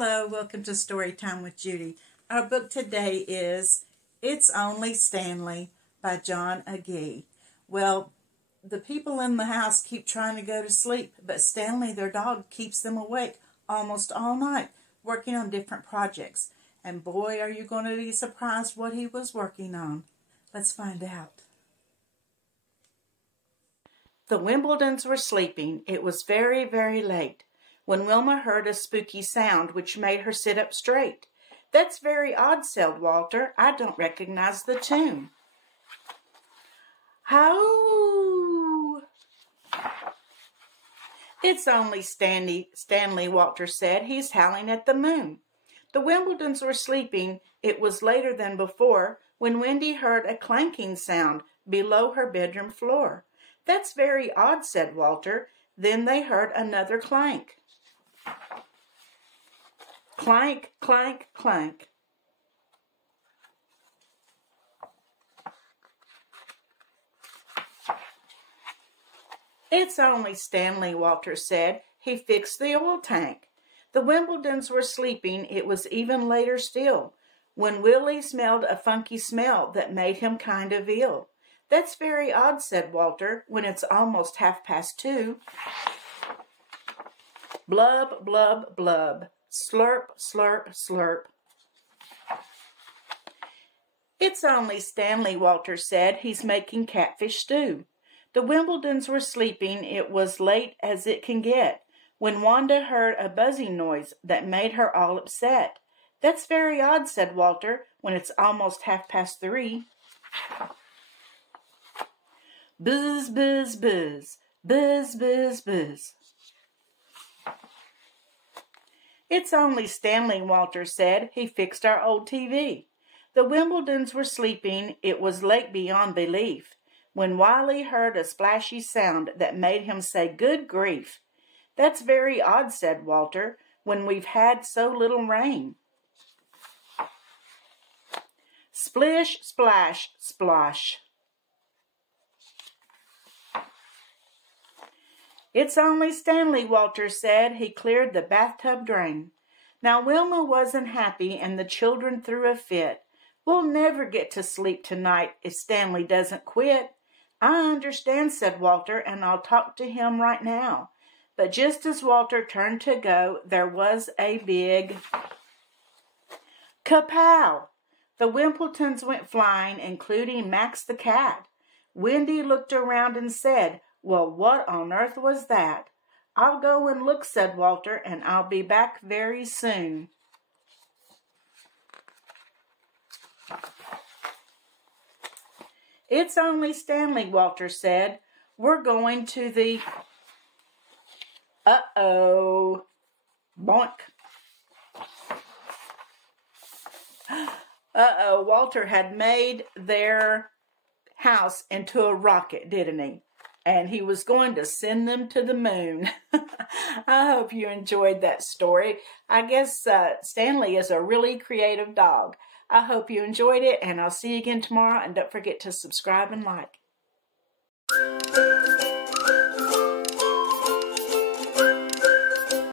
Hello, welcome to Storytime with Judy. Our book today is It's Only Stanley by John Agee. Well, the people in the house keep trying to go to sleep, but Stanley, their dog, keeps them awake almost all night, working on different projects. And boy, are you going to be surprised what he was working on. Let's find out. The Wimbledons were sleeping. It was very, very late when Wilma heard a spooky sound which made her sit up straight. "That's very odd," said Walter. "I don't recognize the tune." "How?" "It's only Stanley," Walter said. "He's howling at the moon." The Wimbledons were sleeping. It was later than before when Wendy heard a clanking sound below her bedroom floor. "That's very odd," said Walter. Then they heard another clank. Clank, clank, clank. "It's only Stanley," Walter said. "He fixed the oil tank." The Wimbledons were sleeping. It was even later still when Willie smelled a funky smell that made him kind of ill. "That's very odd," said Walter, "when it's almost 2:30. Blub, blub, blub. Slurp, slurp, slurp. "It's only Stanley," Walter said. "He's making catfish stew." The Wimbledons were sleeping. It was late as it can get when Wanda heard a buzzing noise that made her all upset. "That's very odd," said Walter, "when it's almost 3:30. Buzz, buzz, buzz. Buzz, buzz, buzz. "It's only Stanley," Walter said. "He fixed our old TV." The Wimbledons were sleeping. It was late beyond belief when Wiley heard a splashy sound that made him say, "Good grief." "That's very odd," said Walter, "when we've had so little rain." Splish, splash, splosh. "It's only Stanley," Walter said. "He cleared the bathtub drain." Now Wilma wasn't happy and the children threw a fit. "We'll never get to sleep tonight if Stanley doesn't quit." "I understand," said Walter, "and I'll talk to him right now." But just as Walter turned to go, there was a big kapow! The Wimbledons went flying, including Max the cat. Wendy looked around and said, "Well, what on earth was that?" "I'll go and look," said Walter, "and I'll be back very soon." "It's only Stanley," Walter said. "We're going to the..." Uh-oh. Boink. Uh-oh, Walter had made their house into a rocket, didn't he? And he was going to send them to the moon. I hope you enjoyed that story. I guess Stanley is a really creative dog. I hope you enjoyed it, and I'll see you again tomorrow. And don't forget to subscribe and like.